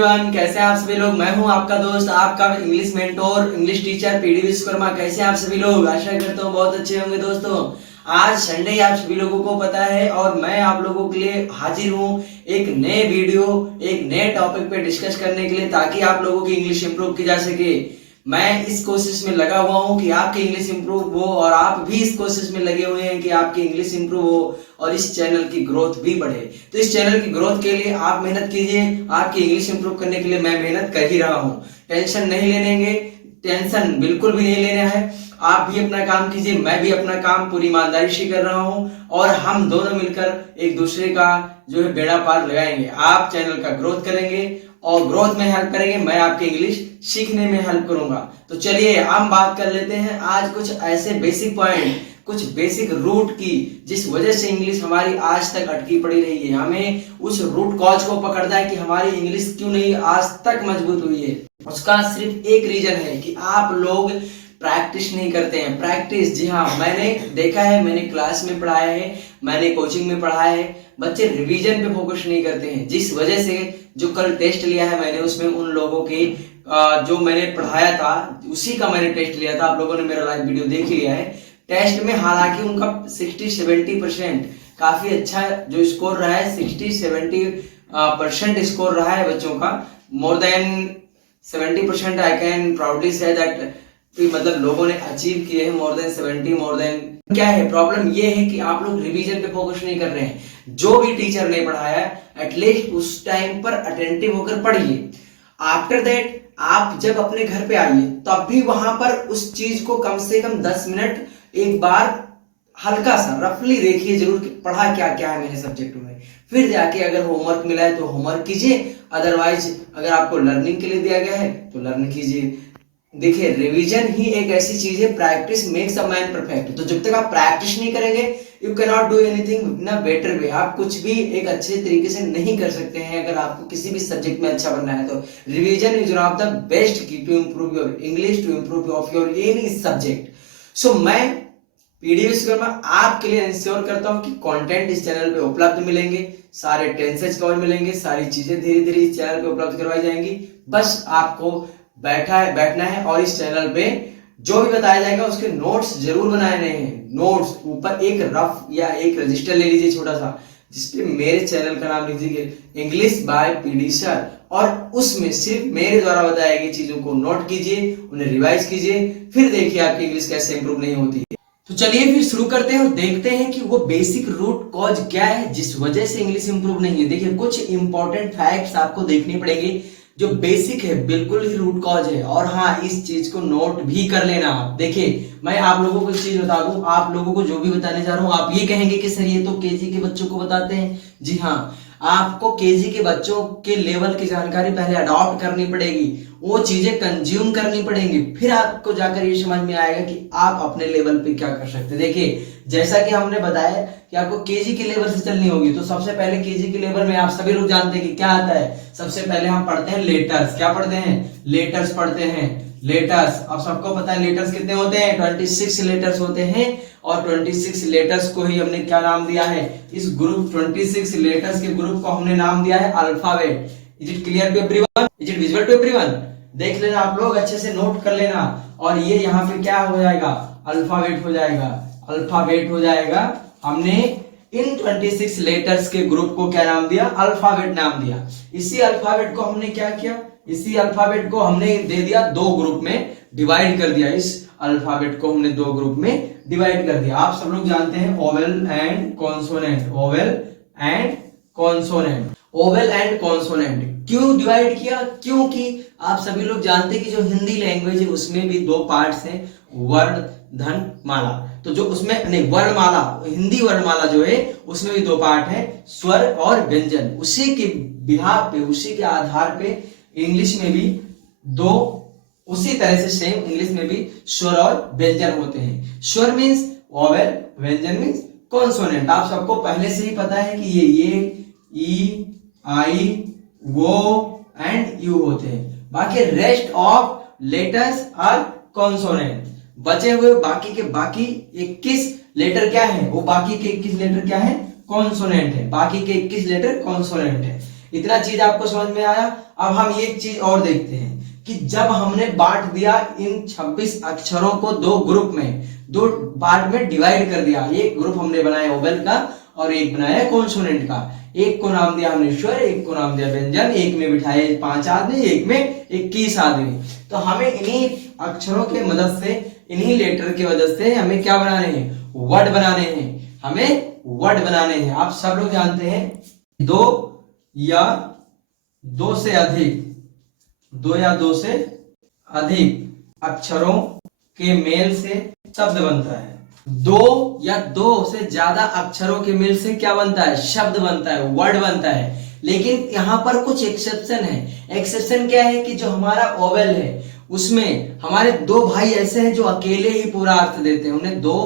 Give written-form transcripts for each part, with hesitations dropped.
Everyone, कैसे हैं आप सभी लोग। मैं हूं आपका दोस्त, आपका English mentor, English teacher PD Vishwakarma. कैसे हैं आप सभी लोग? आशा करता हूं बहुत अच्छे होंगे दोस्तों। आज संडे आप सभी लोगों को पता है और मैं आप लोगों के लिए हाजिर हूं एक नए वीडियो, एक नए टॉपिक पे डिस्कस करने के लिए, ताकि आप लोगों की इंग्लिश इंप्रूव की जा सके। मैं इस कोशिश में लगा हुआ हूं कि आपकी इंग्लिश इंप्रूव हो और आप भी इस कोशिश में लगे हुए हैं कि आपकी इंग्लिश इंप्रूव हो और इस चैनल की ग्रोथ भी बढ़े। तो इस चैनल की ग्रोथ के लिए आप मेहनत कीजिए। आपकी इंग्लिश इंप्रूव करने के लिए मैं मेहनत कर ही रहा हूं। टेंशन नहीं लेंगे, टेंशन बिल्कुल भी नहीं लेना है। आप भी अपना काम कीजिए, मैं भी अपना काम पूरी ईमानदारी से कर रहा हूं और हम दोनों मिलकर एक दूसरे का जो है बेड़ा पार लगाएंगे। आप चैनल का ग्रोथ करेंगे और ग्रोथ में हेल्प करेंगे, मैं आपकी इंग्लिश सीखने में हेल्प करूंगा। तो चलिए हम बात कर लेते हैं आज कुछ ऐसे बेसिक पॉइंट, कुछ बेसिक रूट की जिस वजह से इंग्लिश हमारी आज तक अटकी पड़ी रही है। हमें उस रूट कॉज को पकड़ना है कि हमारी इंग्लिश क्यों नहीं आज तक मजबूत हुई है। उसका सिर्फ एक रीजन है कि आप लोग प्रैक्टिस नहीं करते हैं। प्रैक्टिस, जी हाँ, मैंने देखा है, मैंने क्लास में पढ़ाया है, मैंने कोचिंग में पढ़ाया है, बच्चे रिवीजन पे फोकस नहीं करते हैं। जिस वजह से जो कल टेस्ट लिया है मैंने, उसमें उन लोगों की जो मैंने पढ़ाया था उसी का मैंने टेस्ट लिया था। आप लोगों ने मेरा लाइव वीडियो देख लिया है। टेस्ट में हालांकि उनका 60-70% काफी अच्छा जो स्कोर रहा है, 60-70% स्कोर रहा है बच्चों का। More than 70% I can proudly say that, मतलब लोगों ने अचीव किए हैं मोर देन 70, मोर देन। क्या है प्रॉब्लम? ये है कि आप लोग रिवीजन पे फोकस नहीं कर रहे हैं। जो भी टीचर ने पढ़ाया एटलीस्ट उस टाइम पर अटेंटिव होकर पढ़िए। आफ्टर दैट आप जब अपने घर पे आइए तब भी वहां पर उस चीज को कम से कम 10 मिनट एक बार हल्का सा रफली देखिए जरूर कि पढ़ा क्या क्या है मेरे सब्जेक्ट में। फिर जाके अगर होमवर्क मिला है तो होमवर्क कीजिए, अदरवाइज अगर आपको लर्निंग के लिए दिया गया है तो लर्न कीजिए। देखिए, रिवीजन ही एक ऐसी चीज है, practice makes a man perfect. तो जब तक आप प्रैक्टिस नहीं करेंगे you can not do anything in a better way. आप कुछ भी एक अच्छे तरीके से नहीं कर सकते हैं अगर आपको किसी भी सब्जेक्ट में अच्छा बनना है। तो revision is one of the best key to improve your English, to improve of your any subject. So मैं पीडी विश्वकर्मा आपके लिए इंश्योर करता हूं कि कंटेंट इस चैनल पे उपलब्ध मिलेंगे, सारे टेंसेज कवर मिलेंगे, सारी चीजें धीरे धीरे इस चैनल पे उपलब्ध करवाई जाएंगी। बस आपको बैठना है और इस चैनल पे जो भी बताया जाएगा उसके नोट्स जरूर बनाने हैं। नोट्स ऊपर एक रफ या एक रजिस्टर ले लीजिए छोटा सा, जिसपे मेरे चैनल का नाम लिखिए इंग्लिश बाय पीडी सर, और उसमें सिर्फ मेरे द्वारा बताई गई चीजों को नोट कीजिए, उन्हें रिवाइज कीजिए, फिर देखिए आपकी इंग्लिश कैसे इंप्रूव नहीं होती है। तो चलिए फिर शुरू करते हैं और देखते हैं कि वो बेसिक रूट कॉज क्या है जिस वजह से इंग्लिश इंप्रूव नहीं है। देखिए, कुछ इंपॉर्टेंट फैक्ट्स आपको देखने पड़ेंगे जो बेसिक है, बिल्कुल ही रूट कॉज है। और हाँ, इस चीज को नोट भी कर लेना आप। देखिए, मैं आप लोगों को एक चीज बता दूं, आप लोगों को जो भी बताने जा रहा हूं आप ये कहेंगे कि सर ये तो केजी के बच्चों को बताते हैं। जी हाँ, आपको केजी के बच्चों के लेवल की जानकारी पहले अडॉप्ट करनी पड़ेगी, वो चीजें कंज्यूम करनी पड़ेंगी, फिर आपको जाकर ये समझ में आएगा कि आप अपने लेवल पे क्या कर सकते हैं। देखिए, जैसा कि हमने बताया कि आपको केजी के लेवल से चलनी होगी, तो सबसे पहले केजी के लेवल में आप सभी लोग जानते हैं कि क्या आता है। सबसे पहले हम पढ़ते हैं लेटर्स। क्या पढ़ते हैं? लेटर्स पढ़ते हैं। लेटर्स, अब सबको पता है लेटर्स कितने होते हैं? 26 लेटर्स होते हैं और 26 लेटर्स को ही हमने क्या नाम दिया है? इस ग्रुप 26 लेटर्स के ग्रुप को हमने नाम दिया है alphabet. Is it clear to everyone? Is it visual to everyone? देख लेना आप लोग, अच्छे से नोट कर लेना। और ये यहाँ पे क्या हो जाएगा? अल्फाबेट हो जाएगा। अल्फाबेट हो जाएगा। हमने इन 26 लेटर्स के ग्रुप को क्या नाम दिया? अल्फाबेट नाम दिया। इसी अल्फाबेट को हमने क्या किया? इसी अल्फाबेट को हमने दे दिया दो ग्रुप में डिवाइड कर दिया। इस अल्फाबेट को हमने दो ग्रुप में डिवाइड कर दिया। आप सब लोग जानते हैं oval and consonant. Oval and consonant. Oval and consonant क्यों डिवाइड किया? क्योंकि आप सभी लोग जानते हैं कि जो हिंदी लैंग्वेज है उसमें भी दो पार्ट्स हैं, वर्ण, धन, माला। तो जो उसमें नहीं, वर्णमाला, हिंदी वर्णमाला जो है उसमें भी दो पार्ट है, स्वर और व्यंजन। उसी के बिहार पे, उसी के आधार पे इंग्लिश में भी दो, उसी तरह से सेम इंग्लिश में भी स्वर और व्यंजन होते हैं। स्वर मीन्स वोवेल, व्यंजन मीन्स कॉन्सोनेंट। आप सबको पहले से ही पता है कि ये ई, आई, वो एंड यू होते हैं। बाकी rest of letters are consonant. बचे हुए बाकी के बाकी 21 लेटर क्या है? वो बाकी के 21 लेटर क्या है? कॉन्सोनेंट है। बाकी के 21 लेटर कॉन्सोनेंट है। इतना चीज आपको समझ में आया। अब हम एक चीज और देखते हैं कि जब हमने बांट दिया इन 26 अक्षरों को दो ग्रुप में, दो पार्ट में डिवाइड कर दिया, एक ग्रुप हमने बनाया वोवेल का और एक बनाया कॉन्सोनेंट का। एक को नाम दिया हमने स्वर, एक को नाम दिया व्यंजन, एक में बिठाए 5 आदमी, एक में 21 आदमी। तो हमें इन्हीं अक्षरों के मदद से, इन्हीं लेटर की वजह से हमें क्या बनाने हैं, वर्ड बनाने हैं, हमें वर्ड बनाने हैं। आप सब लोग जानते हैं दो या दो से अधिक, दो या दो से अधिक अक्षरों के मेल से शब्द बनता है। दो या दो से ज्यादा अक्षरों के मेल से क्या बनता है, शब्द बनता है, वर्ड बनता है। लेकिन यहाँ पर कुछ एक्सेप्शन है। एक्सेप्शन क्या है कि जो हमारा वोवेल है उसमें हमारे दो भाई ऐसे हैं जो अकेले ही पूरा अर्थ देते हैं, उन्हें दो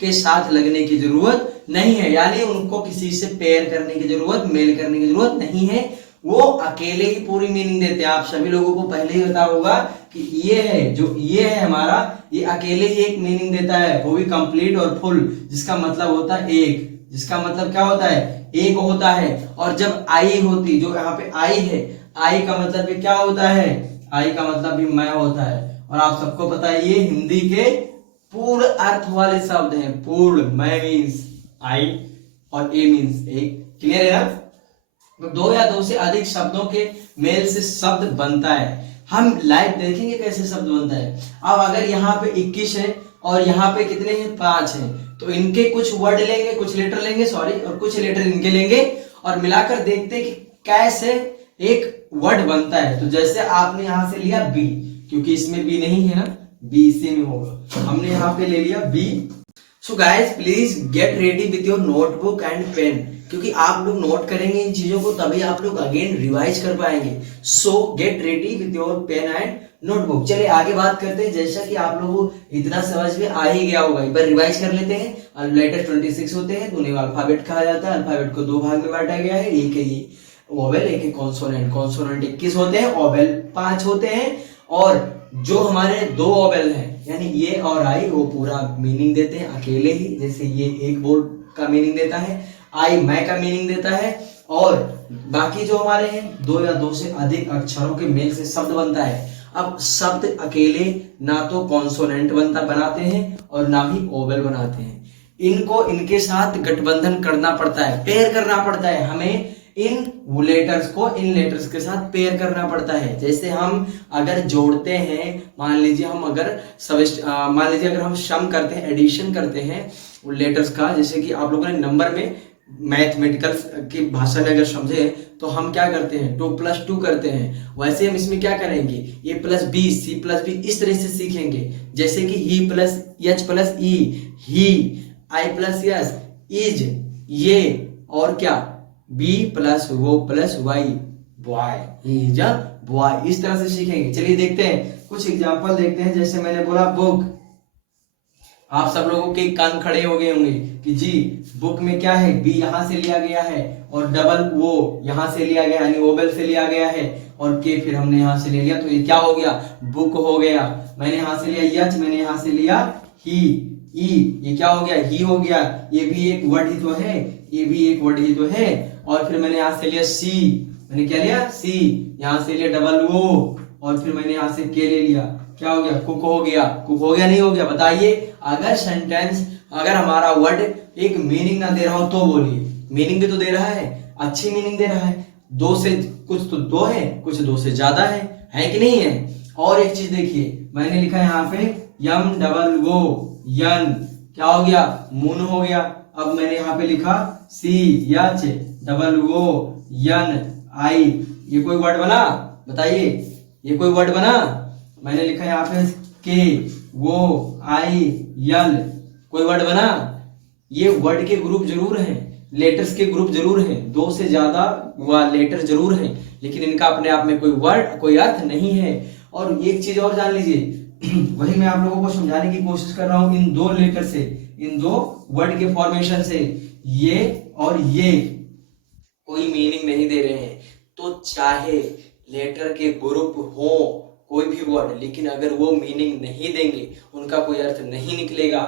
के साथ लगने की जरूरत नहीं है, यानी उनको किसी से पेयर करने की जरूरत, मेल करने की जरूरत नहीं है, वो अकेले ही पूरी मीनिंग देते हैं। आप सभी लोगों को पहले ही पता होगा कि ये है, जो ये है हमारा, ये अकेले ही एक मीनिंग देता है, वो भी कंप्लीट और फुल, जिसका मतलब होता है एक, जिसका मतलब क्या होता है, एक होता है। और जब आई होती, जो यहाँ पे आई है, आई का मतलब भी क्या होता है, आई का मतलब भी मैं होता है। और आप सबको पता है ये हिंदी के पूर्ण अर्थ वाले शब्द हैं। पूर्ण, मैं मीन्स आई और ए मीन्स एक। क्लियर है ना? तो दो या दो से अधिक शब्दों के मेल से शब्द बनता है। हम लाइव देखेंगे कैसे शब्द बनता है। अब अगर यहाँ पे 21 है और यहाँ पे कितने हैं, 5 हैं, तो इनके कुछ वर्ड लेंगे, कुछ लेटर लेंगे, सॉरी, और कुछ लेटर इनके लेंगे और मिलाकर देखते हैं कि कैसे एक वर्ड बनता है। तो जैसे आपने यहां से लिया बी, क्योंकि इसमें बी नहीं है ना, बी इसी में होगा, हमने यहाँ पे ले लिया B. So guys please get ready with your notebook and pen, क्योंकि आप लोग नोट करेंगे इन चीजों को तभी आप लोग अगेन रिवाइज कर पाएंगे। So get ready with your pen and notebook. चलिए आगे बात करते हैं। जैसा कि आप लोगों को इतना समझ में आ ही गया होगा, एक बार रिवाइज कर लेते हैं। लेटर 26 होते हैं, उन्हें अल्फाबेट कहा जाता है। अल्फाबेट को दो भाग में बांटा गया है, एक है ये वोवेल, एक है कॉन्सोनेंट। कॉन्सोनेंट 21 होते हैं, वोवेल 5 होते हैं। और जो हमारे दो वोवेल हैं, यानी ये और आई, वो पूरा मीनिंग देते हैं अकेले ही। जैसे ये एक वर्ड का मीनिंग देता है, आई मैं का मीनिंग देता है, और बाकी जो हमारे हैं दो या दो से अधिक अक्षरों के मेल से शब्द बनता है। अब शब्द अकेले ना तो कॉन्सोनेंट बनाते हैं और ना ही वोवेल बनाते हैं, इनको इनके साथ गठबंधन करना पड़ता है, पेयर करना पड़ता है। हमें इन लेटर्स को इन लेटर्स के साथ पेयर करना पड़ता है। जैसे हम अगर जोड़ते हैं, मान लीजिए हम अगर मान लीजिए अगर हम सम करते हैं, एडिशन करते हैं लेटर्स का, जैसे कि आप लोगों ने नंबर में मैथमेटिकल की भाषा में अगर समझे तो हम क्या करते हैं, 2 + 2 करते हैं। वैसे हम इसमें क्या करेंगे, a + b, c + b, इस तरह से सीखेंगे। जैसे कि he + h + e, he, I + s, is, ये, और क्या, b + वो + y, boy, is a boy, इस तरह से सीखेंगे। चलिए देखते हैं कुछ एग्जांपल देखते हैं। जैसे मैंने बोला बुक, आप सब लोगों के कान खड़े हो गए होंगे कि जी बुक में क्या है, बी यहां से लिया गया है और डबल वो यहां से लिया गया, यानी वोवेल से लिया गया है, और के फिर हमने यहां से ले लिया, तो ये क्या हो गया, बुक हो गया। मैंने यहां से लिया यच, मैंने यहां से लिया ही, ई, ये क्या हो गया, ही हो गया। ये भी एक वर्ड ही तो है, ये भी एक वर्ड ही तो है। और फिर मैंने यहां से लिया सी, मैंने क्या लिया, सी, यहां से लिया डबल ओ, और फिर मैंने यहां से के ले लिया, क्या हो गया, कुक हो गया। कुक हो गया नहीं हो गया, बताइए। अगर सेंटेंस, अगर हमारा वर्ड एक मीनिंग ना दे रहा हो तो बोलिए, मीनिंग भी तो दे रहा है, अच्छी मीनिंग दे रहा है। दो से कुछ तो दो है, कुछ दो से ज्यादा है कि नहीं है। और एक चीज देखिए, मैंने लिखा यहाँ पे यम डबल वो, यन, क्या हो गया, मून हो गया। अब मैंने यहाँ पे लिखा सी यच डबल वो यन आई, ये कोई वर्ड बना, बताइए, ये कोई वर्ड बना। मैंने लिखा यहाँ पे के वो आई यल, कोई वर्ड बना। ये वर्ड के ग्रुप जरूर हैं, लेटर्स के ग्रुप जरूर हैं, दो से ज्यादा लेटर जरूर हैं, लेकिन इनका अपने आप में कोई वर्ड, कोई अर्थ नहीं है। और एक चीज और जान लीजिए, वही मैं आप लोगों को समझाने की कोशिश कर रहा हूं, इन दो लेटर से, इन दो वर्ड के फॉर्मेशन से, ये और ये कोई मीनिंग नहीं दे रहे हैं। तो चाहे लेटर के ग्रुप हो कोई भी वर्ड, लेकिन अगर वो मीनिंग नहीं देंगे, उनका कोई अर्थ नहीं निकलेगा,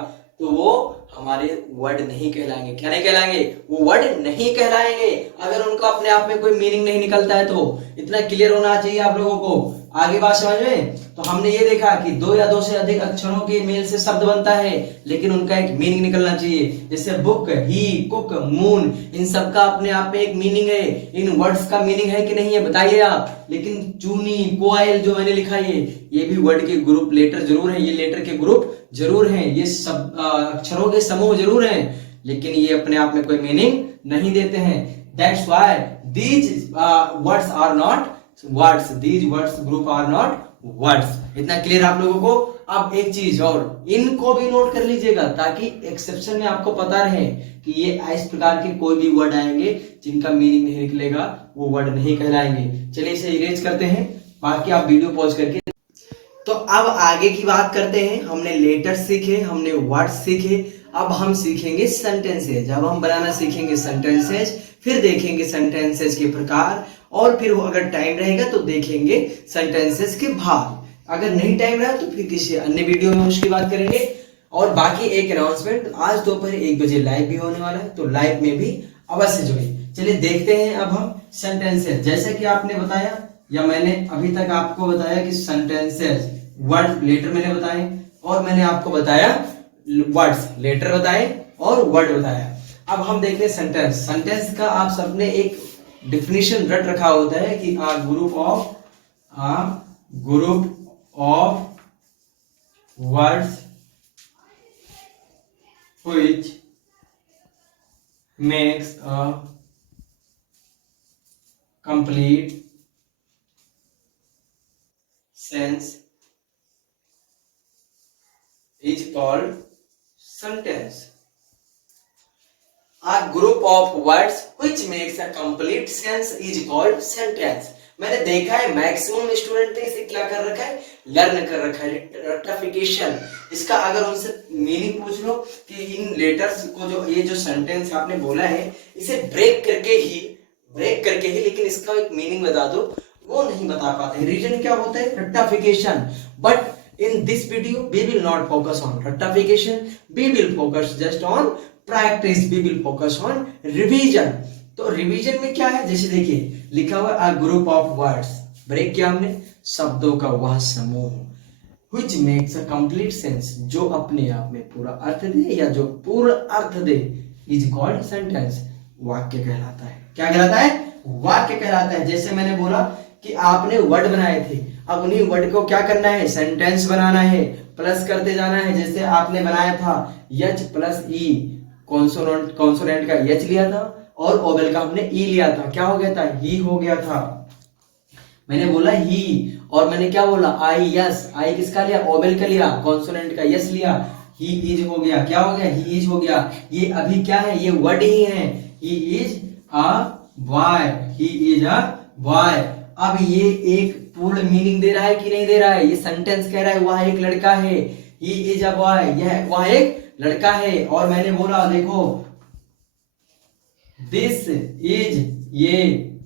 तो वो हमारे वर्ड नहीं कहलाएंगे। क्या नहीं कहलाएंगे? वो वर्ड नहीं कहलाएंगे अगर उनका अपने आप में कोई मीनिंग नहीं निकलता है। तो इतना क्लियर होना चाहिए आप लोगों को। आगे बात समझ में? तो हमने ये देखा कि दो या दो से अधिक अक्षरों के मेल से शब्द बनता है, लेकिन उनका एक मीनिंग निकलना चाहिए। जैसे बुक, ही, कुक, मून, इन सब का अपने आप में एक मीनिंग है। इन वर्ड्स का मीनिंग है कि नहीं है बताइए आप। लेकिन चूनी, कोयल जो मैंने लिखा ये भी वर्ड के ग्रुप, लेटर जरूर है, ये लेटर के ग्रुप जरूर हैं, ये सब अक्षरों के समूह जरूर हैं, लेकिन ये अपने आप में कोई मीनिंग नहीं देते हैं। That's why these words are not words, these words group are not words. इतना क्लियर आप लोगों को? अब एक चीज और, इनको भी नोट कर लीजिएगा ताकि एक्सेप्शन में आपको पता रहे कि ये इस प्रकार के कोई भी वर्ड आएंगे जिनका मीनिंग नहीं निकलेगा, वो वर्ड नहीं कहलाएंगे। चलिए इसे इरेज करते हैं, बाकी आप वीडियो पॉज करके। तो अब आगे की बात करते हैं। हमने लेटर सीखे, हमने वर्ड्स सीखे, अब हम सीखेंगे सेंटेंसेज। अब हम बनाना सीखेंगे सेंटेंसेज, फिर देखेंगे सेंटेंसेज के प्रकार, और फिर अगर टाइम रहेगा तो देखेंगे सेंटेंसेज के भाग। अगर नहीं टाइम रहा तो फिर किसी अन्य वीडियो में उसकी बात करेंगे। और बाकी एक अनाउंसमेंट, आज दोपहर 1 बजे लाइव भी होने वाला है, तो लाइव में भी अवश्य जुड़िए। चलिए देखते हैं अब हम सेंटेंसेज। जैसे कि आपने बताया या मैंने अभी तक आपको बताया कि सेंटेंसेज वर्ड लेटर मैंने बताए, और मैंने आपको बताया वर्ड्स लेटर बताए और वर्ड बताया। अब हम देखते हैं सेंटेंस। सेंटेंस का आप सबने एक डिफिनेशन रट रखा होता है कि a group of words which makes a complete sense is called sentence. A group of words which makes a complete sense is called sentence. मैंने देखा है मैक्सिमम स्टूडेंट ने इसे क्या कर रखा है, लर्न कर रखा है, रटिफिकेशन। इसका अगर उनसे मीनिंग पूछ लो कि इन लेटर्स को, जो ये जो सेंटेंस आपने बोला है, इसे ब्रेक करके ही लेकिन इसका एक मीनिंग बता दो, वो नहीं बता पाते। रीजन क्या होता है? रटिफिकेशन। But in this video we will not focus on ratification, we will focus just on practice, we will focus on revision। तो रिवीजन में क्या है? जैसे देखिए लिखा हुआ a group of words, break किया हमने, शब्दों का वह समूह which makes a complete sense, जो अपने आप में पूरा अर्थ दे या जो पूर्ण अर्थ दे, is called sentence, वाक्य कहलाता है। क्या कहलाता है? वाक्य कहलाता है। जैसे मैंने बोला कि आपने वर्ड बनाए थे, अब उन्हीं वर्ड को क्या करना है? सेंटेंस बनाना है, प्लस करते जाना है। जैसे आपने बनाया था यच प्लस ई, कॉन्सोनेंट का यच लिया था और ओवेल का हमने ई लिया था, क्या हो गया था? ही हो गया था। मैंने बोला ही, और मैंने क्या बोला? आई यस, आई किसका लिया? ओवेल का लिया, कॉन्सोनेंट का यस लिया, ही इज हो गया। क्या हो गया? ही इज हो गया। ये अभी क्या है? ये वर्ड ही है, he is a boy, he is a boy. अब ये एक पूर्ण मीनिंग दे रहा है कि नहीं दे रहा है? ये सेंटेंस कह रहा है वह एक लड़का है, ही इज अ बॉय, यह वह एक लड़का है। और मैंने बोला देखो दिस इज ये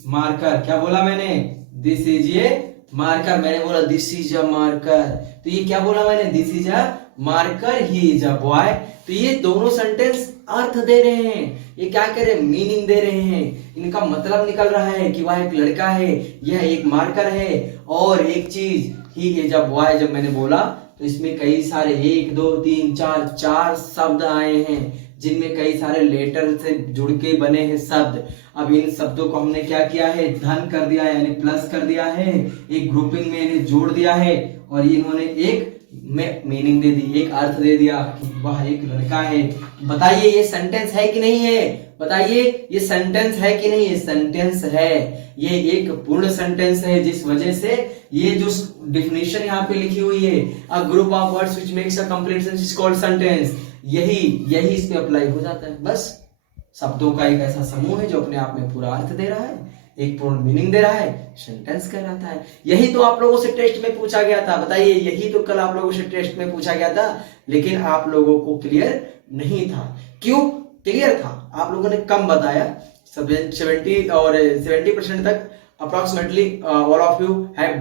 मार्कर, क्या बोला मैंने? दिस इज ये मार्कर। मैंने बोला दिस इज अ मार्कर, तो ये क्या बोला मैंने? This is a marker, he is a boy. तो ये दोनों सेंटेंस अर्थ दे रहे हैं, ये क्या कह रहे हैं? मीनिंग दे रहे हैं। इनका मतलब निकल रहा है कि वह एक लड़का है, यह एक मार्कर है। और एक चीज, ही इज अ बॉय जब मैंने बोला तो इसमें कई सारे 1 2 3 4 शब्द आए हैं, जिनमें कई सारे लेटर से जुड़ के बने हैं शब्द। अब इन शब्दों को हमने क्या किया है? धन कर दिया है, यानी प्लस कर दिया है, एक ग्रुपिंग में इन्हें जोड़ दिया है, और इन्होंने एक में मीनिंग दे दी, एक अर्थ दे दिया कि वह एक लड़का है। बताइए ये सेंटेंस है कि नहीं है? बताइए ये सेंटेंस है कि नहीं? ये सेंटेंस है, ये एक पूर्ण सेंटेंस है, जिस वजह से ये जो डिफिनेशन यहाँ पे लिखी हुई है, a group of words which makes a complete sentence is called sentence, यही इस पे अप्लाई हो जाता है। बस शब्दों का एक ऐसा समूह है जो अपने आप में पूरा अर्थ दे रहा है, एक पूर्ण मीनिंग दे रहा है, सेंटेंस कहलाता है। यही तो आप लोगों से टेस्ट में पूछा गया था। बताइए, यही तो कल आप लोगों से टेस्ट में पूछा गया था, लेकिन आप लोगों को क्लियर नहीं था। क्यों क्लियर था? आप लोगों ने कम बताया, 70% तक approximately all of you have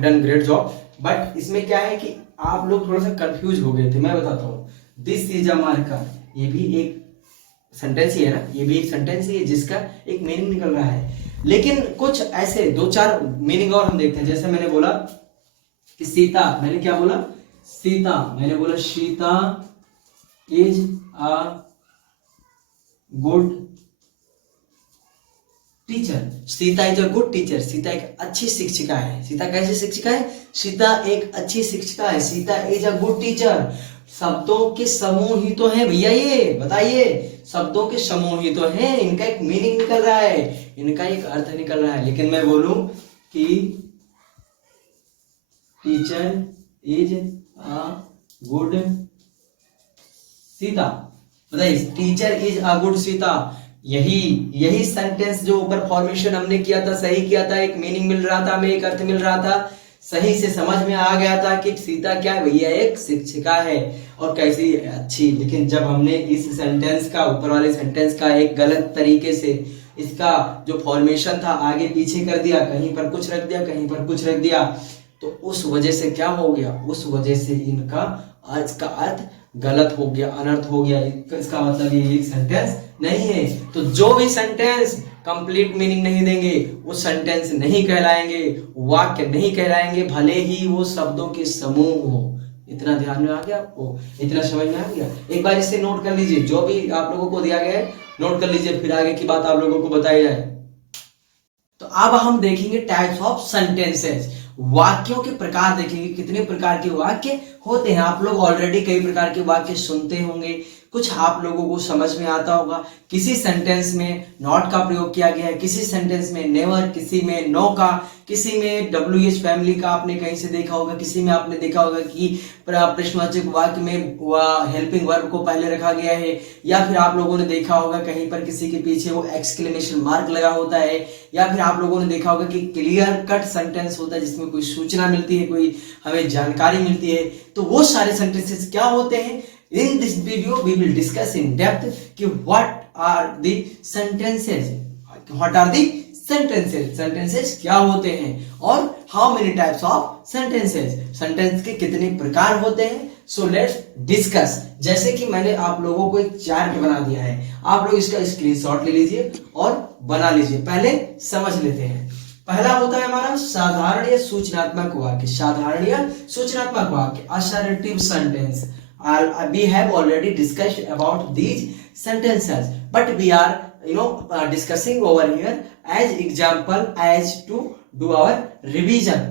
done great job. But इसमें क्या है कि आप लोग थोड़ा सा कंफ्यूज हो गए थे। मैं बताता हूँ, दिस इज अ मार्कर, ये भी एक सेंटेंस ही है ना, ये भी एक सेंटेंस ही है जिसका एक मीनिंग निकल रहा है। लेकिन कुछ ऐसे दो चार मीनिंग और हम देखते हैं। जैसे मैंने बोला कि सीता, मैंने क्या बोला, सीता, मैंने बोला Sita is a good teacher, Sita is a good teacher, Sita एक अच्छी शिक्षिका है। सीता कैसी शिक्षिका है, सीता एक अच्छी शिक्षिका है। Sita is a good teacher, शब्दों के समूह ही तो है भैया, ये बताइए, शब्दों के समूह ही तो है, इनका एक मीनिंग निकल रहा है, इनका एक अर्थ निकल रहा है। लेकिन मैं बोलूं कि टीचर इज अ गुड सीता, बताइए, टीचर इज अ गुड सीता, यही सेंटेंस जो ऊपर फॉर्मेशन हमने किया था, सही किया था, एक मीनिंग मिल रहा था, हमें एक अर्थ मिल रहा था, सही से समझ में आ गया था कि सीता क्या है भैया, एक शिक्षिका है और कैसी अच्छी। लेकिन जब हमने इस सेंटेंस का, ऊपर वाले सेंटेंस का एक गलत तरीके से इसका जो फॉर्मेशन था आगे पीछे कर दिया, कहीं पर कुछ रख दिया, कहीं पर कुछ रख दिया, तो उस वजह से क्या हो गया, उस वजह से इनका आज का अर्थ गलत हो गया, अनर्थ हो गया। इसका मतलब ये एक सेंटेंस नहीं है। तो जो भी सेंटेंस कंप्लीट मीनिंग नहीं देंगे वो सेंटेंस नहीं कहलाएंगे, वाक्य नहीं कहलाएंगे, भले ही वो शब्दों के समूह हो। इतना ध्यान में आ गया आपको, इतना समझ में आ गया। एक बार इसे नोट कर लीजिए, जो भी आप लोगों को दिया गया है नोट कर लीजिए, फिर आगे की बात आप लोगों को बताई जाए। तो अब हम देखेंगे टाइप्स ऑफ सेंटेंसेस, वाक्यों के प्रकार देखेंगे, कितने प्रकार के वाक्य होते हैं। आप लोग ऑलरेडी कई प्रकार के वाक्य सुनते होंगे, कुछ आप लोगों को समझ में आता होगा। किसी सेंटेंस में नॉट का प्रयोग किया गया है, किसी सेंटेंस में नेवर, किसी में नो का, किसी में WH फैमिली का आपने कहीं से देखा होगा, किसी में आपने देखा होगा कि प्रश्नवाचक वाक्य में हेल्पिंग वर्ब को पहले रखा गया है, या फिर आप लोगों ने देखा होगा कहीं पर किसी के पीछे वो एक्सक्लेमेशन मार्क लगा होता है, या फिर आप लोगों ने देखा होगा कि क्लियर कट सेंटेंस होता है जिसमें कोई सूचना मिलती है, कोई हमें जानकारी मिलती है। तो वो सारे सेंटेंसेस क्या होते हैं, in this video we will discuss in depth कि what are the sentences, sentences क्या होते हैं, और how many types of sentences, sentence के कितने प्रकार होते हैं। so let's discuss। जैसे कि मैंने आप लोगों को एक चार्ट बना दिया है, आप लोग इसका स्क्रीनशॉट ले लीजिए और बना लीजिए। पहले समझ लेते हैं। पहला होता है हमारा साधारण या सूचनात्मक वाक्य, साधारण या सूचनात्मक वाक्य, assertive sentence। We have already discussed about these sentences, but we are discussing over here as example, as to do our revision.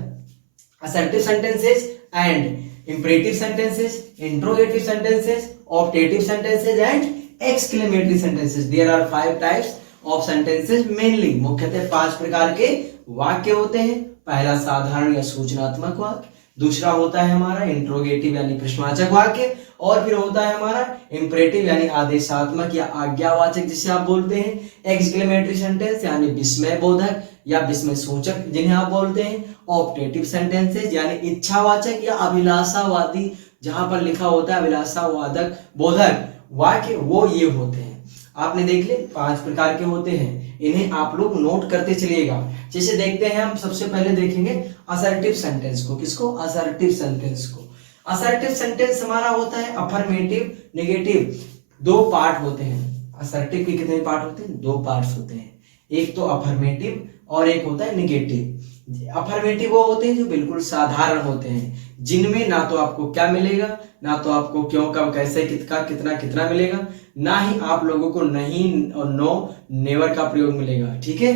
Assertive sentences and imperative sentences, interrogative sentences, optative sentences and exclamatory sentences. There are 5 types of sentences mainly, मुख्यतः 5 प्रकार के वाक्य होते हैं। पहला साधारण या सूचनात्मक वाक्य, दूसरा होता है हमारा इंट्रोगेटिव यानी प्रश्नवाचक वाक्य, और फिर होता है हमारा इंपरेटिव यानी आदेशात्मक या आज्ञावाचक जिसे आप बोलते हैं, एक्सक्लेमेटरी सेंटेंस यानी विस्मय बोधक या विस्मय सूचक जिन्हें आप बोलते हैं, ऑप्टेटिव सेंटेंसेस यानी इच्छावाचक या अभिलाषावादी, जहां पर लिखा होता है अभिलाषावादक बोधक वाक्य, वो ये होते हैं। आपने देख ले 5 प्रकार के होते हैं, इन्हें आप लोग नोट करते चलिएगा। जैसे देखते हैं हम, सबसे पहले देखेंगे असर्टिव सेंटेंस को। किसको? असर्टिव सेंटेंस को। असर्टिव सेंटेंस हमारा होता है अफर्मेटिव, नेगेटिव, 2 पार्ट होते हैं। असर्टिव के कितने पार्ट होते हैं? 2 पार्ट्स होते हैं, एक तो अफर्मेटिव और एक होता है नेगेटिव। अफर्मेटिव वो होते हैं जो बिल्कुल साधारण होते हैं, जिनमें ना तो आपको क्या मिलेगा, ना तो आपको क्यों, कब, कैसे, कितना कितना मिलेगा, ना ही आप लोगों को नहीं और नो, नेवर का प्रयोग मिलेगा। ठीक है,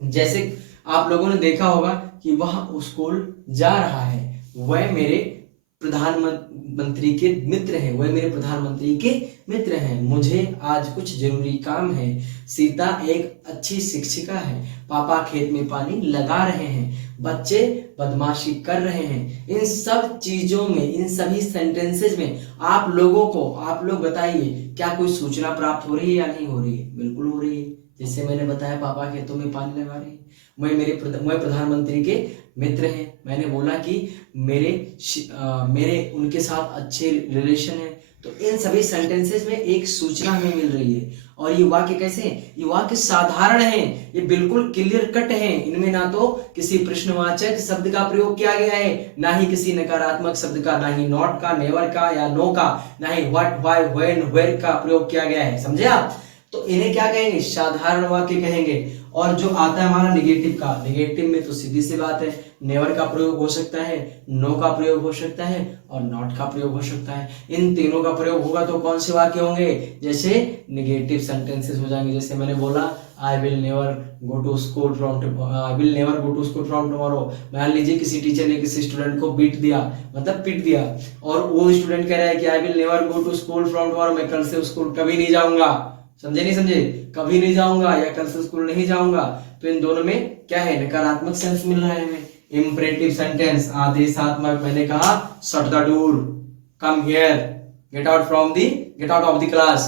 जैसे आप लोगों ने देखा होगा कि वह स्कूल जा रहा है, वह मेरे प्रधानमंत्री के मित्र हैं, वह मेरे प्रधानमंत्री के मित्र हैं, मुझे आज कुछ जरूरी काम है, सीता एक अच्छी शिक्षिका है, पापा खेत में पानी लगा रहे हैं, बच्चे बदमाशी कर रहे हैं। इन सब चीजों में, इन सभी सेंटेंसेज में आप लोग बताइए, क्या कोई सूचना प्राप्त हो रही है या नहीं हो रही है? बिल्कुल हो रही है। जैसे मैंने बताया पापा खेतों में पानी लगा रहे हैं, मैं प्रधानमंत्री के मित्र हैं, मैंने बोला कि मेरे उनके साथ अच्छे रिलेशन है, तो इन सभी सेंटेंसेस में एक सूचना हमें मिल रही है। और ये वाक्य कैसे हैं? ये वाक्य साधारण हैं, ये बिल्कुल क्लियर कट हैं। इनमें ना तो किसी प्रश्नवाचक शब्द का प्रयोग किया गया है, ना ही किसी नकारात्मक शब्द का, ना ही नॉट का, नेवर का या नो का, ना ही व्हाट, व्हाई, व्हेन, वेयर का प्रयोग किया गया है। समझे आप? तो इन्हें क्या कहेंगे? साधारण वाक्य कहेंगे। और जो आता है हमारा निगेटिव का, निगेटिव में तो सीधी सी बात है, नेवर का प्रयोग हो सकता है, नो का प्रयोग हो सकता है और नॉट का प्रयोग हो सकता है। इन तीनों का प्रयोग होगा तो कौन से वाक्य होंगे? जैसे निगेटिव सेंटेंसेस हो जाएंगे। जैसे मैंने बोला I will never go to school from tomorrow. मान लीजिए किसी टीचर ने किसी स्टूडेंट को बीट दिया, मतलब पीट दिया, और वो स्टूडेंट कह रहा है कि I will never go to school from tomorrow, मैं कल से स्कूल कभी नहीं जाऊंगा। समझे नहीं समझे? कभी नहीं जाऊंगा या कल से स्कूल नहीं जाऊंगा। तो इन दोनों में क्या है? नकारात्मक सेंस मिल रहा है हमें। इंपरेटिव सेंटेंस, आदेशात्मक, मैंने कहा shut the door, come here, get out of the class.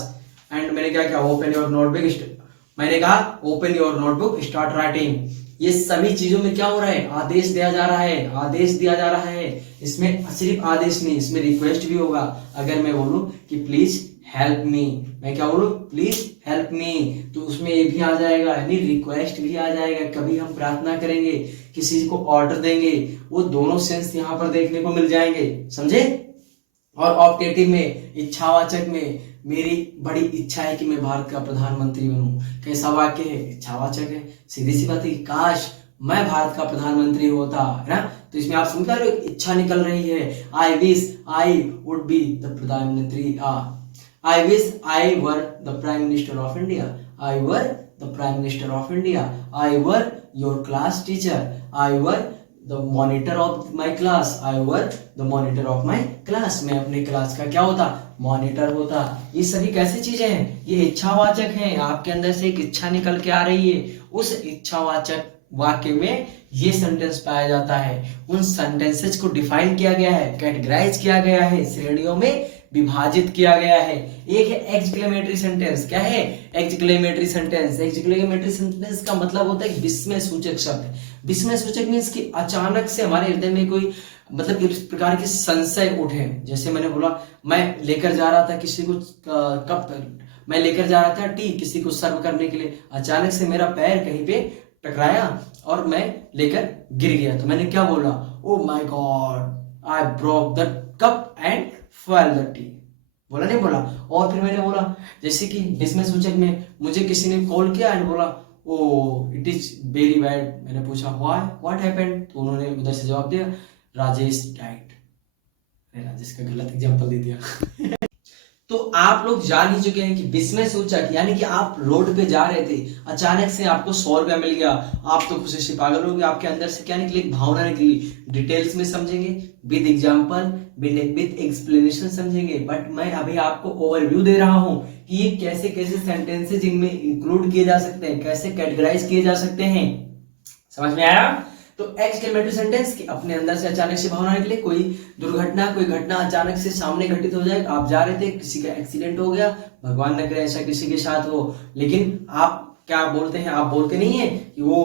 And मैंने क्या किया? ओपन योर नोटबुक, मैंने कहा open your notebook, start writing. ये सभी चीजों में क्या हो रहा है? आदेश दिया जा रहा है, आदेश दिया जा रहा है। इसमें सिर्फ आदेश नहीं, इसमें रिक्वेस्ट भी होगा। अगर मैं बोलूं कि प्लीज हेल्प मी, मैं क्या बोलूं? प्लीज हेल्प मी, तो उसमें ये भी आ जाएगा, यानी रिक्वेस्ट भी आ जाएगा। कभी हम प्रार्थना करेंगे, किसी को ऑर्डर देंगे, वो दोनों सेंस यहाँ पर देखने को मिल जाएंगे। समझे? और ऑप्टेटिव में, इच्छावाचक में, मेरी बड़ी इच्छा है कि मैं भारत का प्रधानमंत्री बनूं। कैसा वाक्य है? इच्छावाचक है। सीधी सी बात है, काश मैं भारत का प्रधानमंत्री होता, है ना? तो इसमें आप समझ रहे हो, इच्छा निकल रही है। I wish I would be the प्रधानमंत्री, I wish I were the Prime Minister of India. I were the Prime Minister of India. I were your class teacher. I were the monitor of my class. I were the monitor of my class. मैं अपने class का क्या होता? Monitor होता। ये सभी कैसी चीजें हैं? ये इच्छावाचक हैं। आपके अंदर से एक इच्छा निकल के आ रही है, उस इच्छावाचक वाक्य में ये सेंटेंस पाया जाता है। उन सेंटेंसेस को डिफाइन किया गया है, कैटेगराइज किया गया है, श्रेणियों में विभाजित किया गया है। एक है एक्सक्लेमेटरी सेंटेंस। क्या है? Exclamatory sentence. एक्सक्लेमेटरी सेंटेंस का मतलब होता है विस्मय सूचक शब्द। विस्मय सूचक मींस कि अचानक से हमारे हृदय में कोई मतलब इस प्रकार के संशय उठे। जैसे मैंने बोला, मैं लेकर जा रहा था किसी को कप, मैं लेकर जा रहा था टी किसी को सर्व करने के लिए, अचानक से मेरा पैर कहीं पे टकराया और मैं लेकर गिर गया। तो मैंने क्या बोला? Oh my God, I broke the cup and fail the T. बोला नहीं बोला? और फिर मैंने बोला, जैसे कि विस्मय सूचक में मुझे किसी ने कॉल किया एंड बोला ओ इट इज वेरी बैड। मैंने पूछा व्हाई, व्हाट हैपेंड? तो उन्होंने उधर से जवाब दिया राजेश डाइट। राजेश का गलत एग्जांपल दे दिया। तो आप लोग जान ही चुके हैं कि विस्मय सूचक यानी कि आप रोड पे जा रहे थे, अचानक से आपको 100 रुपया मिल गया, आप तो खुशी से पागल हो गए। आपके अंदर से क्या निकली? भावना निकली। डिटेल्स में समझेंगे, विद एग्जांपल, विद एक्सप्लेनेशन समझेंगे। बट मैं अभी आपको ओवरव्यू दे रहा हूं कि ये कैसे कैसे सेंटेंसेस इनमें इंक्लूड किए जा सकते हैं, कैसे कैटेगराइज किए जा सकते हैं। समझ में आया? तो एक्सक्लेमेटरी सेंटेंस कि अपने अंदर से अचानक से भावना निकले, कोई दुर्घटना, कोई घटना अचानक से सामने घटित हो जाए। आप जा रहे थे, किसी का एक्सीडेंट हो गया, भगवान न करे ऐसा किसी के साथ हो, लेकिन आप क्या बोलते हैं? आप बोलते नहीं है कि वो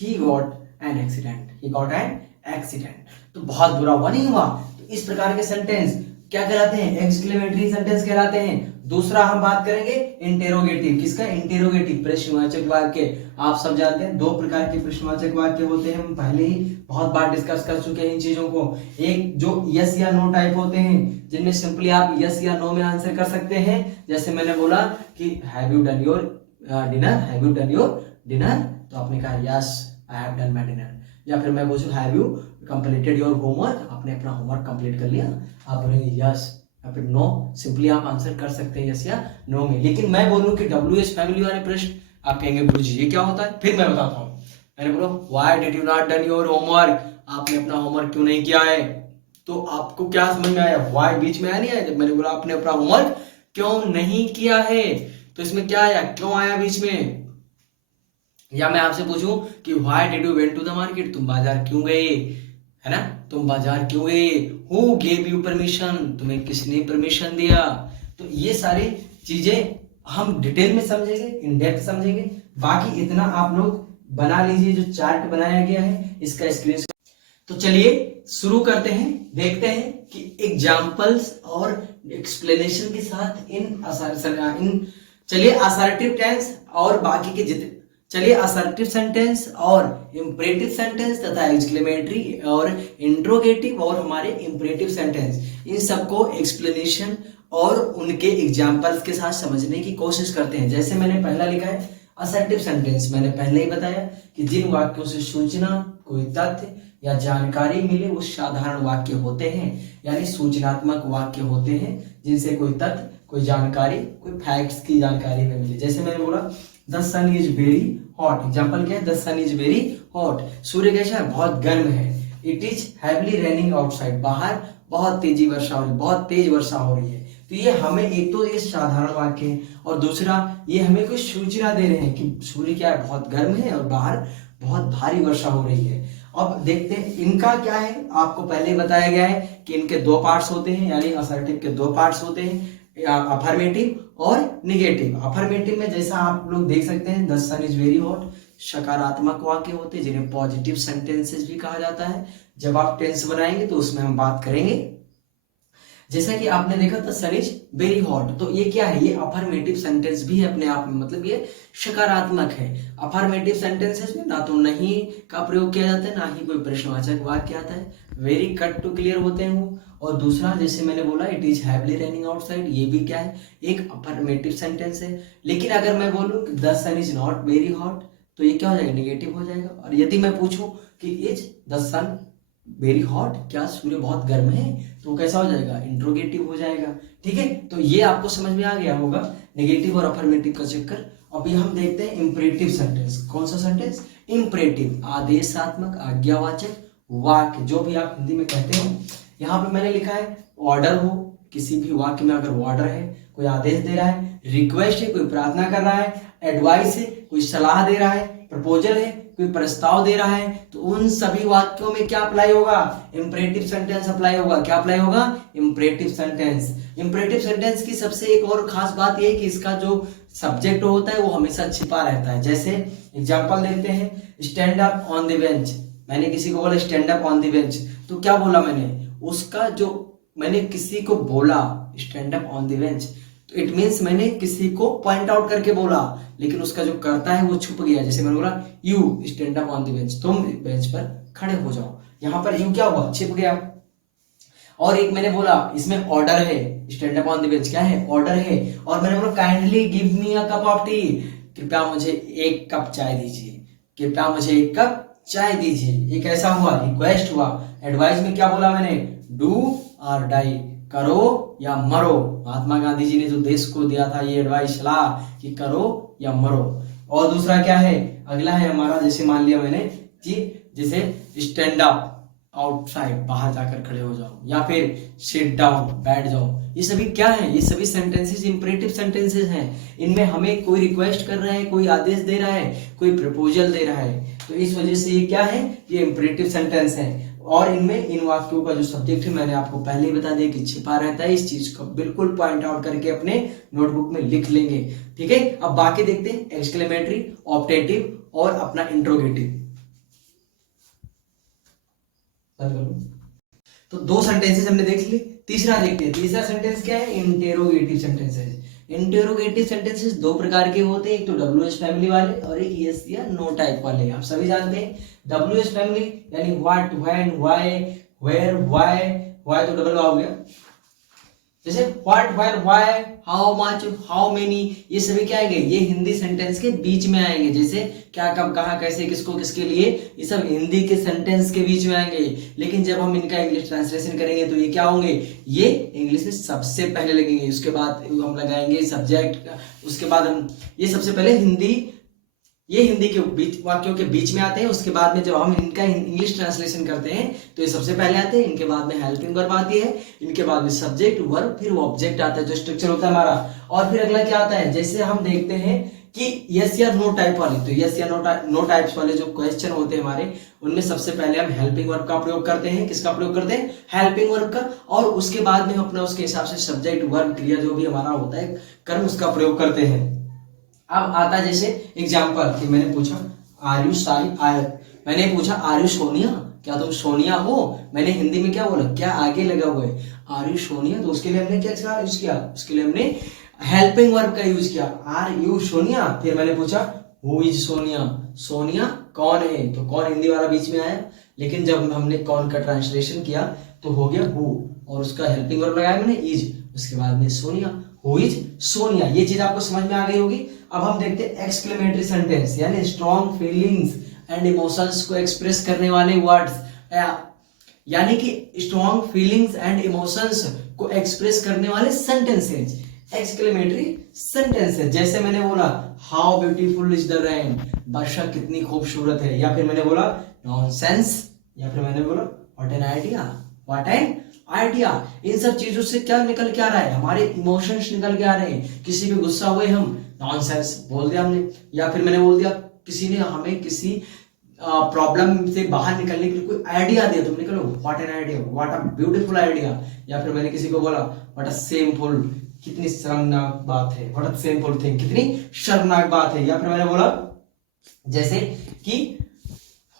he got an accident, he got an accident, तो बहुत बुरा हुआ, नहीं हुआ। तो इस प्रकार के सेंटेंस क्या कहलाते हैं? एक्सक्लेमेटरी सेंटेंस कहलाते हैं। दूसरा हम बात करेंगे इंटेरोगेटिव। किसका? इंटेरोगेटिव, प्रश्नवाचक वाक्य। आप सब जानते हैं 2 प्रकार के प्रश्नवाचक वाक्य होते हैं। हम पहले ही बहुत बार डिस्कस कर चुके हैं इन चीजों को। एक जो यस या नो टाइप होते हैं, जिनमें सिंपली आप यस या नो में आंसर कर सकते हैं। जैसे मैंने बोला कि have you done your dinner, have you done your dinner, तो आपने कहा yes I have done my dinner. या फिर मैं पूछूं have you completed your homework, आपने अपना होमवर्क कंप्लीट कर लिया, आप बोलेंगे यस, या फिर नो। सिंपली आप आंसर कर सकते हैं यस या नो में। लेकिन मैं बोलूं कि WH फैमिली वाले प्रश्न, आप कहेंगे गुरुजी ये क्या होता है? फिर मैं बताता हूँ। मैंने बोला why did you not done your homework, आपने अपना होमवर्क क्यों नहीं किया है? तो आपको क्या समझ में आया? व्हाई बीच में आया नहीं आया? जब मैंने बोला आपने अपना होमवर्क क्यों नहीं किया है, तो इसमें क्या आया? क्यों आया बीच में? या मैं आपसे पूछूं कि why did you went to the market, तुम बाजार क्यों गए, है ना? तुम बाजार क्यों गए? हु गेव यू परमिशन, तुम्हें किसने परमिशन दिया? तो ये सारी चीजें हम डिटेल में समझेंगे, इन डेप्थ समझेंगे। बाकी इतना आप लोग बना लीजिए, जो चार्ट बनाया गया है इसका स्क्रीन। तो चलिए शुरू करते हैं, देखते हैं कि एग्जाम्पल्स और एक्सप्लेनेशन के साथ चलिए असर्टिव टेंस और बाकी के जितने, चलिए असर्टिव सेंटेंस और इंपरेटिव सेंटेंस तथा एक्सक्लेमेटरी और इंट्रोगेटिव और हमारे इंपरेटिव सेंटेंस, इन सबको एक्सप्लेनेशन और उनके एग्जाम्पल्स के साथ समझने की कोशिश करते हैं। जैसे मैंने पहला लिखा है असर्टिव सेंटेंस, मैंने पहले ही बताया कि जिन वाक्यों से सूचना, कोई तथ्य या जानकारी मिले वो साधारण वाक्य होते हैं, यानी सूचनात्मक वाक्य होते हैं जिनसे कोई तथ्य, कोई जानकारी, कोई फैक्ट्स की जानकारी हमें मिले। जैसे मैंने बोला the sun is very hot, example क्या है, the sun is very hot, सूर्य कैसा है, बहुत गर्म है। It is heavily raining outside, बाहर बहुत तेजी वर्षा हो रही है, बहुत तेज वर्षा हो रही है। तो ये हमें एक तो ये साधारण वाक्य है और दूसरा ये हमें कोई सूचना दे रहे हैं कि सूर्य क्या है, बहुत गर्म है और बाहर बहुत भारी वर्षा हो रही है। अब देखते हैं इनका क्या है, आपको पहले बताया गया है कि इनके दो पार्ट्स होते हैं, यानी असर्टिव के दो पार्ट्स होते हैं, अफर्मेटिव और निगेटिव। अफर्मेटिव में जैसा आप लोग देख सकते हैं the sun is very hot, सकारात्मक वाक्य होते हैं जिन्हें पॉजिटिव सेंटेंसेस भी कहा जाता है। जब आप टेंस बनाएंगे तो उसमें हम बात करेंगे। जैसा कि आपने देखा था सन इज वेरी हॉट, तो ये क्या है, ये अफर्मेटिव सेंटेंस भी है अपने आप में, मतलब ये सकारात्मक है। अफर्मेटिव सेंटेंसेस में ना तो नहीं का प्रयोग किया जाता है, ना ही कोई प्रश्नवाचक वाक्य आता है, वेरी कट टू क्लियर होते हैं वो। और दूसरा जैसे मैंने बोला it is heavily raining outside, ये भी क्या है, एक अफर्मेटिव सेंटेंस है। लेकिन अगर मैं बोलूं the sun is not very hot तो ये क्या हो जाएगा, निगेटिव हो जाएगा। और यदि मैं पूछूं कि is the sun very hot, क्या सूर्य बहुत गर्म है, तो कैसा हो जाएगा, इंट्रोगेटिव हो जाएगा। ठीक है, तो ये आपको समझ में आ गया होगा नेगेटिव और अफर्मेटिव का चक्कर। अभी हम देखते हैं इंपरेटिव सेंटेंस। कौन सा सेंटेंस, इंपरेटिव, आदेशात्मक, आज्ञावाचक वाक्य, जो भी आप हिंदी में कहते हो। यहाँ पे मैंने लिखा है ऑर्डर हो, किसी भी वाक्य में अगर ऑर्डर है, कोई आदेश दे रहा है, रिक्वेस्ट है, कोई प्रार्थना कर रहा है, एडवाइस है, कोई सलाह दे रहा है, प्रपोजल है, कोई प्रस्ताव दे रहा है, तो उन सभी वाक्यों में क्या अप्लाई होगा, इंपरेटिव सेंटेंस अप्लाई होगा। क्या अप्लाई होगा, इंपरेटिव सेंटेंस। इंपरेटिव सेंटेंस की सबसे एक और खास बात यह है कि इसका जो सब्जेक्ट होता है वो हमेशा छिपा रहता है। जैसे एग्जांपल देखते हैं, stand up on the bench, मैंने किसी को बोला stand up on the bench, तो क्या बोला मैंने, उसका जो मैंने किसी को बोला stand up on the bench, तो इट मीन्स मैंने किसी को पॉइंट आउट करके बोला, लेकिन उसका जो करता है वो छुप गया। जैसे मैंने बोला you stand up on the bench, तुम बेंच पर खड़े हो जाओ, यहाँ पर यू क्या हुआ, छिप गया। और एक मैंने बोला इसमें ऑर्डर है, stand up on the bench क्या है, ऑर्डर है। और मैंने बोला kindly give me a cup of T, कृपया मुझे एक कप चाय दीजिए, कृपया मुझे एक कप चाय दीजिए, ये कैसा हुआ, रिक्वेस्ट हुआ। एडवाइस में क्या बोला मैंने, डू और डाई, करो या मरो। महात्मा गांधी जी ने जो देश को दिया था ये एडवाइस, सलाह कि करो या मरो। और दूसरा क्या है, अगला है हमारा, जैसे मान लिया मैंने कि जैसे स्टैंड अप आउटसाइड, बाहर जाकर खड़े हो जाओ, या फिर सिट डाउन, बैठ जाओ। ये सभी क्या है, ये सभी सेंटेंसेस इंपरेटिव सेंटेंसेस हैं। इनमें हमें कोई रिक्वेस्ट कर रहा है, कोई आदेश दे रहा है, कोई प्रपोजल दे रहा है, तो इस वजह से ये क्या है, ये इंपरेटिव सेंटेंस है। और इनमें इन वाक्यों का जो सब्जेक्ट है मैंने आपको पहले ही बता दिया कि छिपा रहता है। इस चीज को बिल्कुल पॉइंट आउट करके अपने नोटबुक में लिख लेंगे। ठीक है, अब बाकी देखते हैं, एक्सक्लेमेटरी, ऑप्टेटिव और अपना इंट्रोगेटिव। तो दो सेंटेंसेस हमने देख ली, तीसरा देखते हैं। तीसरा सेंटेंस क्या है, इंटेरोगेटिव सेंटेंसेस। इंटेरोगेटिव सेंटेंसेस दो प्रकार के होते हैं, एक तो WH फैमिली वाले और एक यस या नो टाइप वाले। आप सभी जानते हैं WH फैमिली यानी what, when, why, where, why तो डबल हो गया। जैसे what, when, why, how much, how many, ये सभी क्या आएंगे, ये हिंदी सेंटेंस के बीच में आएंगे। जैसे क्या, कब, कहां, कैसे, किसको, किसके लिए, ये सब हिंदी के सेंटेंस के बीच में आएंगे। लेकिन जब हम इनका इंग्लिश ट्रांसलेशन करेंगे तो ये क्या होंगे, ये इंग्लिश में सबसे पहले लगेंगे, उसके बाद हम लगाएंगे सब्जेक्ट, उसके बाद हम ये सबसे पहले ये हिंदी के बीच वाक्यों के बीच में आते हैं। उसके बाद में जब हम इनका इंग्लिश ट्रांसलेशन करते हैं तो ये सबसे पहले आते हैं। इनके बाद में हेल्पिंग वर्ब आती है, इनके बाद में सब्जेक्ट, वर्ब, फिर ऑब्जेक्ट आता है, जो स्ट्रक्चर होता है हमारा। और फिर अगला क्या आता है, जैसे हम देखते हैं कि यस या नो टाइप वाले, तो यस या नो टाइप्स वाले जो क्वेश्चन होते हैं हमारे, उनमें सबसे पहले हम हेल्पिंग वर्ब का प्रयोग करते हैं। किसका प्रयोग करते हैं, हेल्पिंग वर्ब का। और उसके बाद में अपना उसके हिसाब से सब्जेक्ट, वर्ब, क्रिया जो भी हमारा होता है कर्म, उसका प्रयोग करते हैं। अब आता है जैसे एग्जाम्पल कि मैंने पूछा आर यू साई, मैंने पूछा आर यू सोनिया, क्या तुम सोनिया हो? मैंने हिंदी में क्या बोला, क्या आगे लगा हुआ है, आर यू सोनिया, तो उसके लिए हमने क्या यूज किया, उसके लिए हमने हेल्पिंग वर्ब का यूज किया, आर यू सोनिया। फिर मैंने पूछा हु इज सोनिया, सोनिया कौन है, तो कौन हिंदी वाला बीच में आया, लेकिन जब हमने कौन का ट्रांसलेशन किया तो हो गया हु, और उसका हेल्पिंग वर्ब लगाया मैंने इज, उसके बाद में सोनिया, हु इज सोनिया। ये चीज आपको समझ में आ गई होगी। अब हम देखते हैं एक्सक्लेमेटरी सेंटेंस, यानी स्ट्रॉन्ग फीलिंग्स एंड इमोशंस को एक्सप्रेस करने वाले वर्ड्स, यानी कि स्ट्रॉन्ग फीलिंग्स एंड इमोशंस को एक्सप्रेस करने वाले सेंटेंसेज, एक्सक्लेमेटरी सेंटेंसेज। जैसे मैंने बोला how beautiful is the rain, वर्षा कितनी खूबसूरत है, या फिर मैंने बोला नॉनसेंस, या फिर मैंने बोला what an idea, what an idea. इन सब चीजों से क्या निकल के आ रहा है, हमारे इमोशंस निकल के आ रहे हैं। किसी पे गुस्सा हुए हम, नॉनसेंस बोल दिया हमने, या फिर मैंने बोल दिया किसी ने हमें किसी प्रॉब्लम से बाहर निकलने के लिए कोई आइडिया दिया, तुमने कहा what an idea, what a beautiful idea. या फिर मैंने किसी को बोला व्हाट अ शेमफुल, कितनी शर्मनाक बात है, व्हाट अ शेमफुल थिंग, कितनी शर्मनाक बात है। या फिर मैंने बोला जैसे कि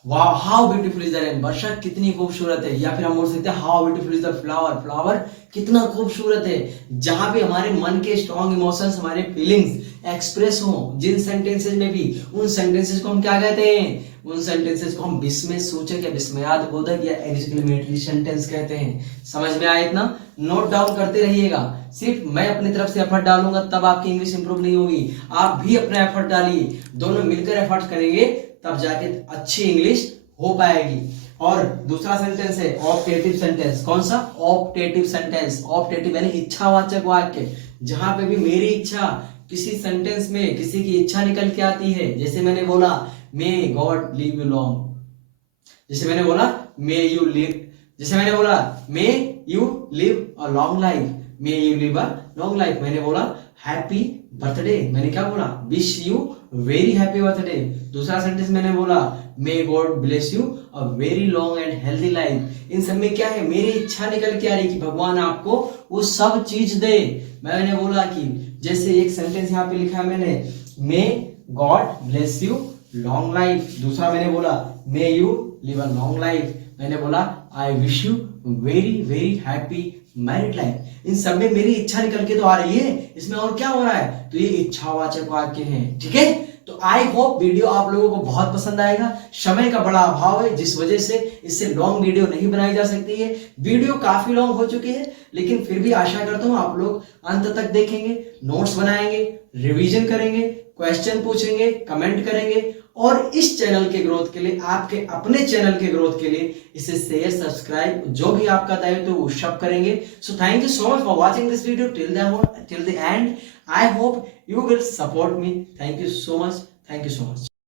वाह how beautiful is the rain, वर्षा कितनी खूबसूरत है। या फिर हम बोल सकते हैं how beautiful is the flower, flower कितना खूबसूरत है। जहां पे हमारे मन के स्ट्रॉन्ग इमोशंस, हमारे फीलिंग्स एक्सप्रेस हो जिन सेंटेंसेस में भी, उन सेंटेंसेस को हम क्या कहते हैं, उन सेंटेंसेस को हम विस्मय सूचक या विस्मयाद बोधक या एक्सक्लेमेटरी सेंटेंस कहते हैं। समझ में आया इतना? नोट डाउन करते रहिएगा। सिर्फ मैं अपनी तरफ से एफर्ट डालूंगा तब आपकी इंग्लिश इंप्रूव नहीं होगी, आप भी अपना एफर्ट डालिए, दोनों मिलकर एफर्ट करेंगे तब जाके अच्छी इंग्लिश हो पाएगी। और दूसरा सेंटेंस है ऑप्टेटिव सेंटेंस। कौन सा? Optative sentence. ऑप्टेटिव यानी इच्छावाचक वाक्य, जहां पे भी मेरी इच्छा, किसी सेंटेंस में किसी की इच्छा निकल के आती है। जैसे मैंने बोला may God live you long, जैसे मैंने बोला मे यू लिव, जैसे मैंने बोला may you live a long life, may you live a long life. मैंने बोला हैप्पी बर्थडे, मैंने क्या बोला, wish you very happy birthday. दूसरा सेंटेंस मैंने बोला may God bless you a very long and healthy life. इन सब में क्या है, मेरी इच्छा निकल के आ रही कि भगवान आपको वो सब चीज दे। मैंने बोला कि जैसे एक सेंटेंस यहाँ पे लिखा है मैंने, may God bless you long life. दूसरा मैंने बोला may you live a long life. मैंने बोला I wish you very very happy married life. इन सब में मेरी इच्छा निकल के तो आ रही है, इसमें और क्या हो रहा है, तो ये इच्छावाचक वाक्य हैं। ठीक है, तो आई होप वीडियो आप लोगों को बहुत पसंद आएगा। समय का बड़ा अभाव है जिस वजह से इससे लॉन्ग वीडियो नहीं बनाई जा सकती है। वीडियो काफी लॉन्ग हो चुकी है, लेकिन फिर भी आशा करता हूं आप लोग अंत तक देखेंगे, नोट्स बनाएंगे, रिवीजन करेंगे, क्वेश्चन पूछेंगे, कमेंट करेंगे, और इस चैनल के ग्रोथ के लिए, आपके अपने चैनल के ग्रोथ के लिए इसे शेयर, सब्सक्राइब, जो भी आपका दायित्व वो सब करेंगे। So thank you so much for watching this video till the end. I hope you will support me. Thank you so much. Thank you so much.